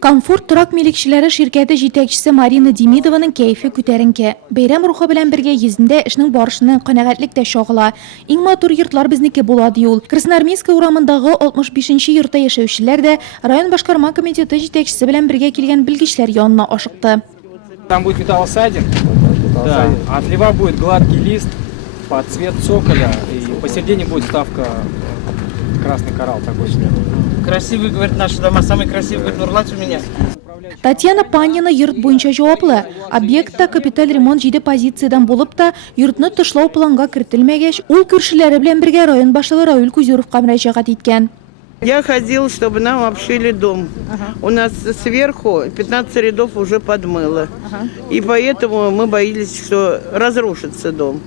Комфорт турак милекчеләре şirkәте җитәкчесе Марина Демидованың кәйфе күтәренке. Бәйрәм рухы белән бергә йөзендә эшнең барышыннан канәгатьлек тә чагыла. Иң матур йортлар безнеке була ди ул. Красноармейская урамындагы 65-нче йортта яшәүчеләр дә район башкарма комитеты җитәкчесе белән бергә килгән белгечләр янына ашыкты. Там будет металлосадик, да, от лева будет гладкий лист под цвет цоколя, и посередине будет вставка красный коралл такой. Красивый, говорит, наши дома самые красивые, говорит, Нурлат у меня. Татьяна Панина йорт буенча җаваплы. Объектта капиталь ремонт җиде позициядән булып та, йортны тышлау планга кертелмәгәч, ул күршеләре белән бергә район башлыгы Равил Кузюровка мөрәҗәгать иткән. Я ходил, чтобы нам обшили дом. У нас сверху 15 рядов уже подмыло. И поэтому мы боялись, что разрушится дом.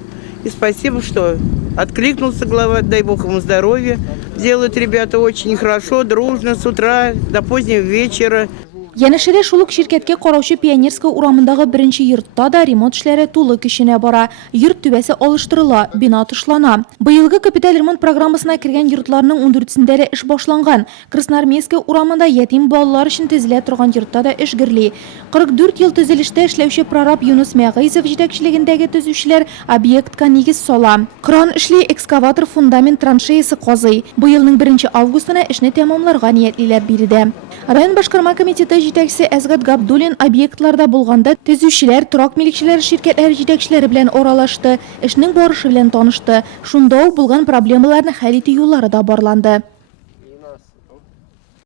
И спасибо, что откликнулся глава, дай бог ему здоровья. Делают ребята очень хорошо, дружно, с утра до позднего вечера. Янәшәдә шул ук şirkәткә караучы Пионерская урамындагы беренче йортта да ремонт эшләре тулы көченә бара. Йорт түбәсе алыштырыла, бина тышлана. Быелгы капиталь ремонт программасына кергән йортларның 14-сендә дә эш башланган. Красноармейская урамында ятим балалар өчен төзелә торган йортта да эш гөрли. 44 ел төзелештә эшләүче прораб Юнус Мәгыйзов җитәкчелегендәге төзүчеләр объектка нигез сала. Кран эшли, экскаватор, фундамент, траншеясы казый. Быелның 1 августына эшне тәмамларга ниятлиләр биредә. Район башкарма комитеты җитәкчесе Әзгат Габдуллин объектларда булганда төзүчеләр, торак милекчеләре şirkәтләре җитәкчеләре белән аралашты, эшнең барышы белән танышты. Шунда ук булган проблемаларны хәл итү юллары да барланды.